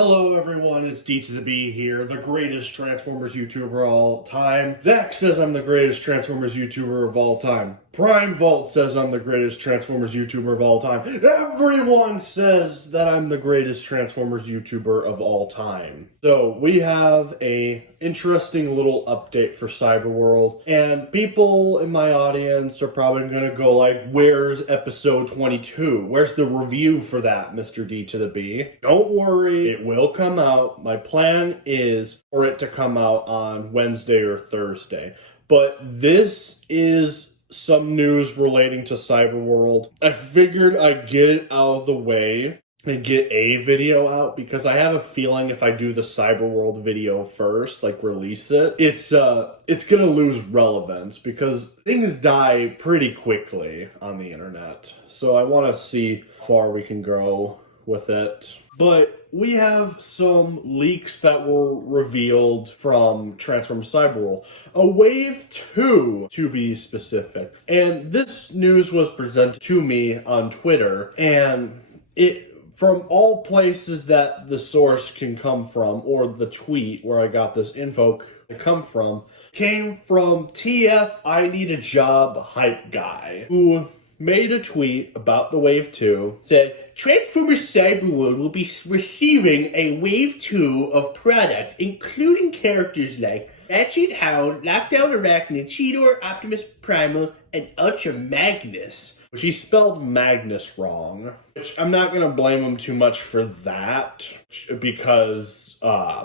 Hello everyone, it's D to the B here, the greatest Transformers YouTuber of all time. Zach says I'm the greatest Transformers YouTuber of all time. Prime Vault says I'm the greatest Transformers YouTuber of all time. Everyone says that I'm the greatest Transformers YouTuber of all time. So we have a interesting little update for Cyberworld, and people in my audience are probably gonna go like, where's episode 22? Where's the review for that, Mr. D to the B? Don't worry, it will come out. My plan is for it to come out on Wednesday or Thursday. But this is some news relating to Cyberworld. I figured I'd get it out of the way and get a video out because I have a feeling if I do the Cyberworld video first, like release it, it's gonna lose relevance because things die pretty quickly on the internet. So I want to see how far we can go with it. But we have some leaks that were revealed from Transformers Cyberworld. A Wave 2, to be specific. And this news was presented to me on Twitter, and it, from all places that the source can come from, or the tweet where I got this info to come from, came from TF I Need a Job hype guy, who made a tweet about the Wave 2, said, Transformers Cyberworld will be receiving a Wave 2 of product, including characters like Ratchet Hound, Lockdown Arachnid, Cheetor, Optimus Primal, and Ultra Magnus. Which he spelled Magnus wrong, which I'm not going to blame him too much for that, because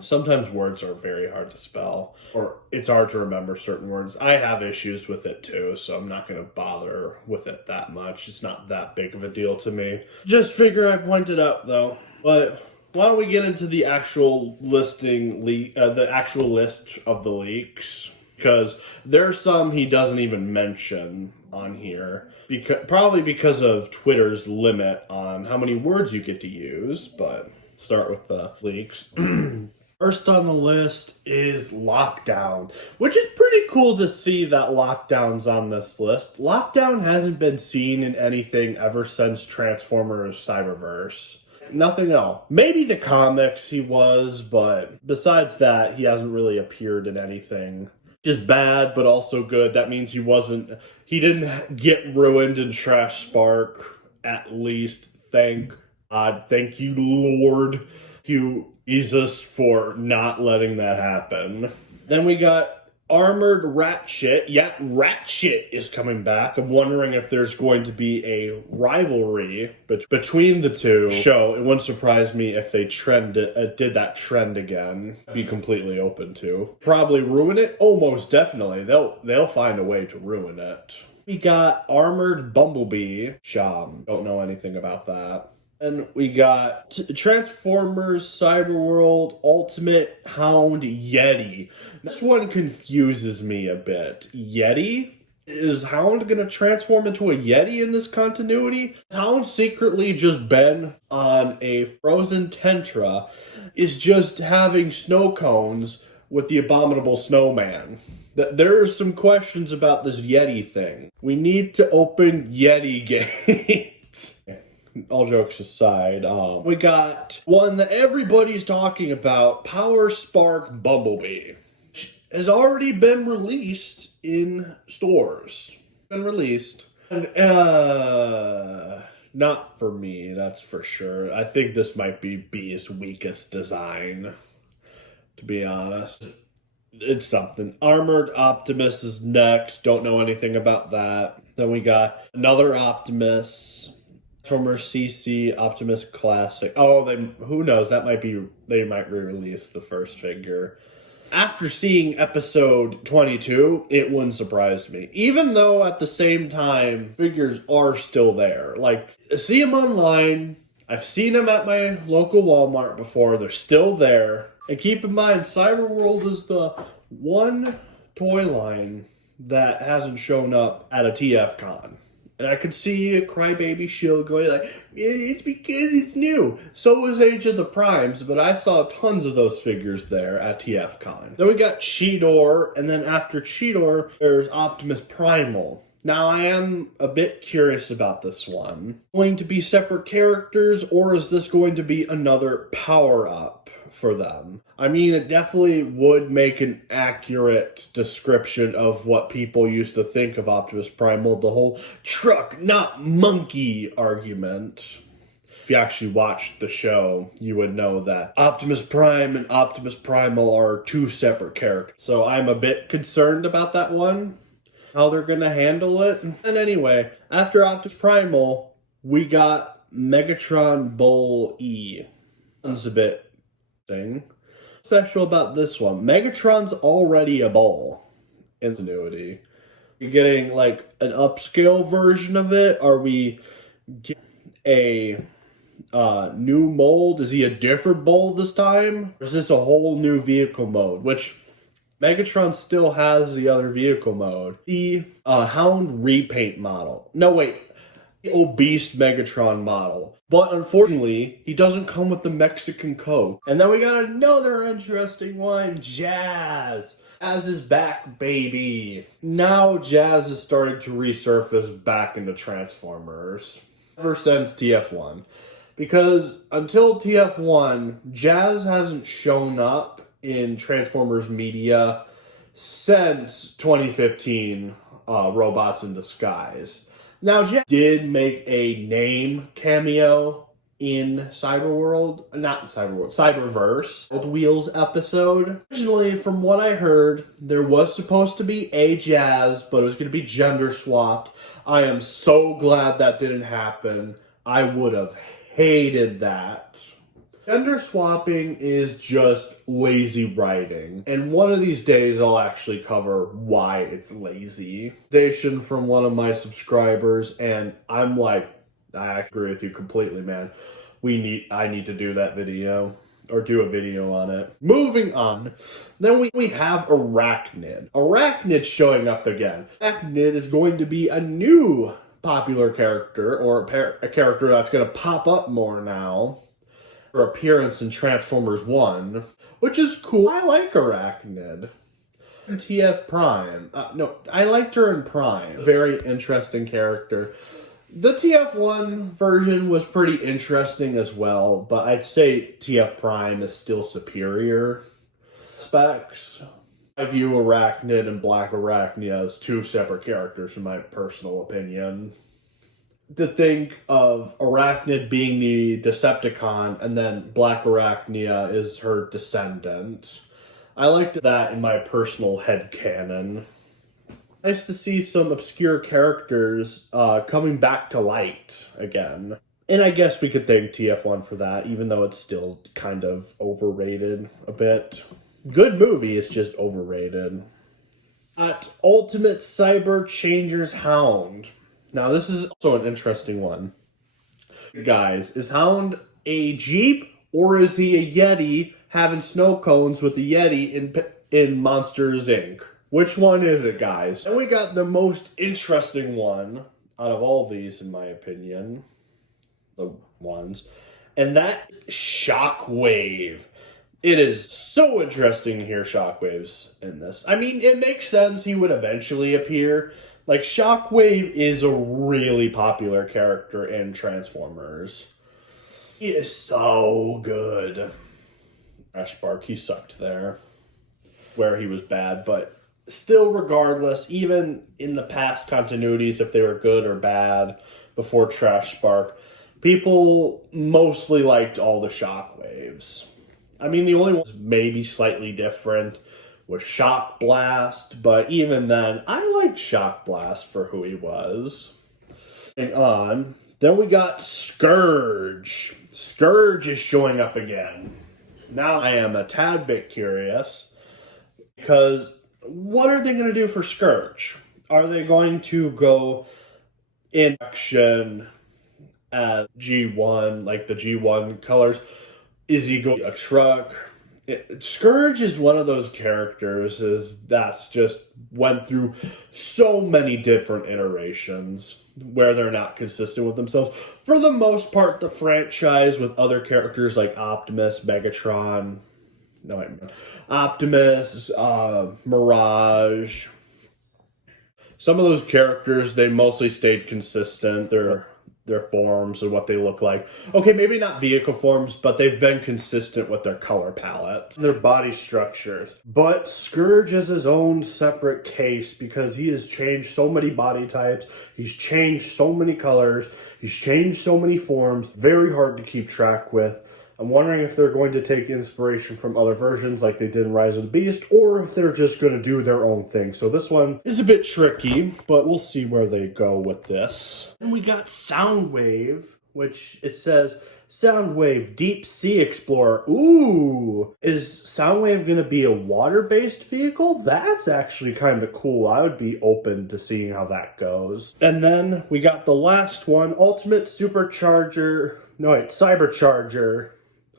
sometimes words are very hard to spell, or it's hard to remember certain words. I have issues with it too, so I'm not going to bother with it that much. It's not that big of a deal to me. Just figure I'd point it out though. But why don't we get into the actual listing, the actual list of the leaks? Because there's some he doesn't even mention on here, probably because of Twitter's limit on how many words you get to use, but start with the leaks. First on the list is Lockdown, which is pretty cool to see that Lockdown's on this list. Lockdown hasn't been seen in anything ever since Transformers Cyberverse. Nothing else. Maybe the comics he was, but besides that, he hasn't really appeared in anything. Just bad, but also good. That means he didn't get ruined in Trash Spark, at least. Thank God. Thank you, Lord. You, Jesus, for not letting that happen. Then we got Armored Ratchet. Yeah, Ratchet is coming back. I'm wondering if there's going to be a rivalry between the two. It wouldn't surprise me if they did that trend again. I'd be completely open to. Probably ruin it? Oh, most definitely. They'll find a way to ruin it. We got Armored Bumblebee. Don't know anything about that. And we got Transformers Cyberworld Ultimate Hound Yeti. This one confuses me a bit. Yeti? Is Hound going to transform into a Yeti in this continuity? Hound secretly just been on a frozen Tentra, is just having snow cones with the abominable snowman. There are some questions about this Yeti thing. We need to open Yeti Gate. All jokes aside, we got one that everybody's talking about, Power Spark Bumblebee. Has already been released in stores. Been released. And, not for me, that's for sure. I think this might be B's weakest design, to be honest. It's something. Armored Optimus is next. Don't know anything about that. Then we got another Optimus. Transformers CC Optimus Classic. Oh, who knows? They might re-release the first figure. After seeing episode 22, it wouldn't surprise me. Even though at the same time, figures are still there. Like, see them online. I've seen them at my local Walmart before. They're still there. And keep in mind, Cyberworld is the one toy line that hasn't shown up at a TF Con. And I could see a Crybaby Shield going like, it's because it's new. So was Age of the Primes, but I saw tons of those figures there at TF Con. Then we got Cheetor, and then after Cheetor, there's Optimus Primal. Now, I am a bit curious about this one. Going to be separate characters, or is this going to be another power-up for them? I mean, it definitely would make an accurate description of what people used to think of Optimus Primal, the whole truck, not monkey argument. If you actually watched the show, you would know that Optimus Prime and Optimus Primal are two separate characters. So I'm a bit concerned about that one, how they're going to handle it. And anyway, after Optimus Primal, we got Megatron Bull E. It's a bit thing. Special about this one, Megatron's already a bull in continuity. You're getting like an upscale version of it? Are we getting a new mold? Is he a different bull this time? Or is this a whole new vehicle mode? Which Megatron still has the other vehicle mode. The Hound repaint model. No, wait. The obese Megatron model. But unfortunately, he doesn't come with the Mexican coat. And then we got another interesting one. Jazz. Jazz is back, baby. Now Jazz is starting to resurface back into Transformers. Ever since TF1. Because until TF1, Jazz hasn't shown up in Transformers media since 2015, Robots in Disguise. Now, Jazz did make a name cameo in Cyberworld, not in Cyberworld, Cyberverse, Old Wheels episode. Originally, from what I heard, there was supposed to be a Jazz, but it was going to be gender swapped. I am so glad that didn't happen. I would have hated that. Gender swapping is just lazy writing. And one of these days I'll actually cover why it's lazy. Station from one of my subscribers, and I'm like, I agree with you completely, man. I need to do that video. Or do a video on it. Moving on. Then we have Arachnid. Arachnid showing up again. Arachnid is going to be a new popular character, or a character that's going to pop up more now. Her appearance in Transformers 1, which is cool. I like Arachnid. TF Prime. No, I liked her in Prime. Very interesting character. The TF1 version was pretty interesting as well, but I'd say TF Prime is still superior. Specs. I view Arachnid and Black Arachnia as two separate characters in my personal opinion. To think of Arachnid being the Decepticon and then Black Arachnia is her descendant. I liked that in my personal headcanon. Nice to see some obscure characters coming back to light again. And I guess we could thank TF1 for that, even though it's still kind of overrated a bit. Good movie, it's just overrated. At Ultimate Cyber Changer's Hound. Now, this is also an interesting one. Guys, is Hound a Jeep, or is he a Yeti having snow cones with the Yeti in Monsters, Inc.? Which one is it, guys? And we got the most interesting one out of all these, in my opinion. The ones. And that Shockwave. It is so interesting to hear Shockwave's in this. I mean, it makes sense he would eventually appear. Like, Shockwave is a really popular character in Transformers. He is so good. Crash Spark, he sucked there. Where he was bad, but still, regardless, even in the past continuities, if they were good or bad before Trash Spark, people mostly liked all the Shockwaves. I mean, the only one maybe slightly different was Shock Blast, but even then, I liked Shock Blast for who he was. And on, then we got Scourge. Scourge is showing up again. Now I am a tad bit curious, because what are they going to do for Scourge? Are they going to go in action as G1, like the G1 colors? Is he going a truck? Scourge is one of those characters that's just went through so many different iterations where they're not consistent with themselves. For the most part, the franchise with other characters like Optimus, Megatron, Optimus, Mirage, Some of those characters, they mostly stayed consistent. Their forms and what they look like. Okay, maybe not vehicle forms, but they've been consistent with their color palette, their body structures. But Scourge is his own separate case because he has changed so many body types, he's changed so many colors, he's changed so many forms, very hard to keep track with. I'm wondering if they're going to take inspiration from other versions like they did in Rise of the Beast, or if they're just going to do their own thing. So this one is a bit tricky, but we'll see where they go with this. And we got Soundwave, which it says, Soundwave Deep Sea Explorer. Ooh, is Soundwave going to be a water-based vehicle? That's actually kind of cool. I would be open to seeing how that goes. And then we got the last one, Cybercharger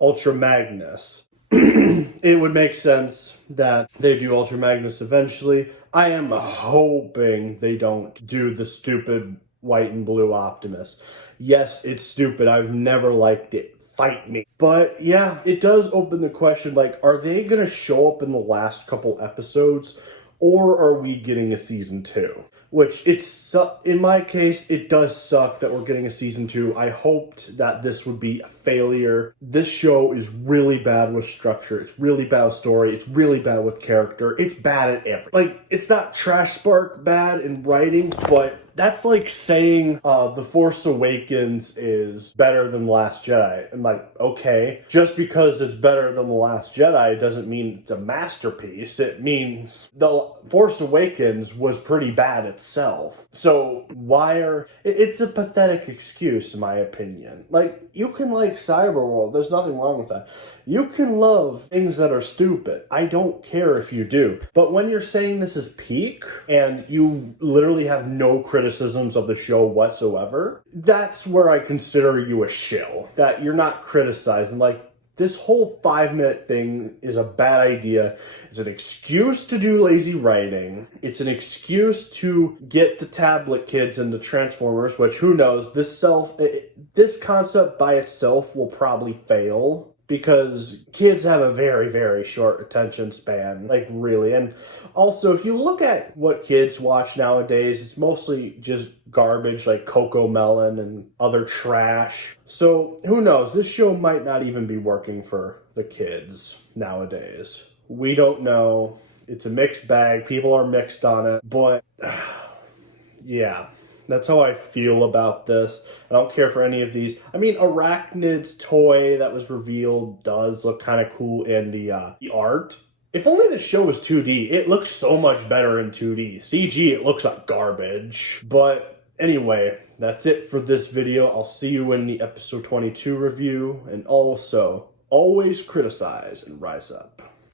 Ultra Magnus. It would make sense that they do Ultra Magnus eventually. I am hoping they don't do the stupid white and blue Optimus. Yes, it's stupid. I've never liked it. Fight me. But yeah, it does open the question, like, are they going to show up in the last couple episodes, or are we getting a season 2? Which, in my case, it does suck that we're getting a season 2. I hoped that this would be a failure. This show is really bad with structure. It's really bad with story. It's really bad with character. It's bad at everything. Like, it's not Trash Spark bad in writing, but that's like saying The Force Awakens is better than The Last Jedi. I'm like, okay, just because it's better than The Last Jedi doesn't mean it's a masterpiece. It means The Force Awakens was pretty bad itself. So it's a pathetic excuse in my opinion. Like, you can like Cyberworld. There's nothing wrong with that. You can love things that are stupid. I don't care if you do. But when you're saying this is peak and you literally have no criticisms of the show whatsoever, that's where I consider you a shill. That you're not criticizing. Like, this whole 5-minute thing is a bad idea. It's an excuse to do lazy writing. It's an excuse to get the tablet kids into Transformers, which, who knows, this concept by itself will probably fail. Because kids have a very, very short attention span, like really. And also, if you look at what kids watch nowadays, it's mostly just garbage like Coco Melon and other trash. So who knows? This show might not even be working for the kids nowadays. We don't know. It's a mixed bag. People are mixed on it. But yeah. That's how I feel about this. I don't care for any of these. I mean, Arachnid's toy that was revealed does look kind of cool in the art. If only the show was 2D. It looks so much better in 2D. CG, it looks like garbage. But anyway, that's it for this video. I'll see you in the episode 22 review. And also, always criticize and rise up.